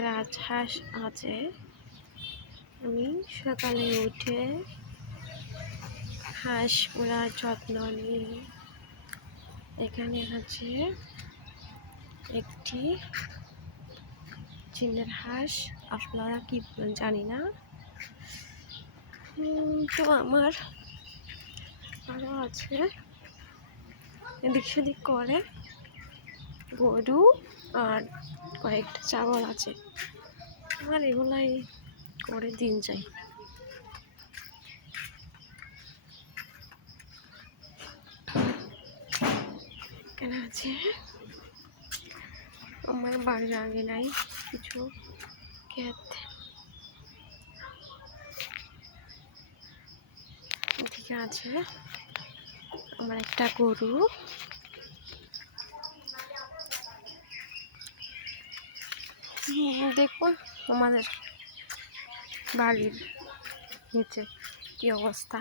রাজহাঁস আছে। আমি সকালে উঠে হাঁসগুলা যত্ন নিই। এখানে আছে একটি চীনের হাঁস, আপনারা কি জানি না। তো আমার আরও আছে, এদিক সেদিক করে গরু আর কয়েকটা ছাগল আছে। আমার এগুলাই করে দিন যায়। এখানে আছে আমার বাড়ির আগে নাই কিছু ক্ষেত। এদিকে আছে আমার একটা গরু। দেখো আমাদের বাড়ির নিচে কি অবস্থা।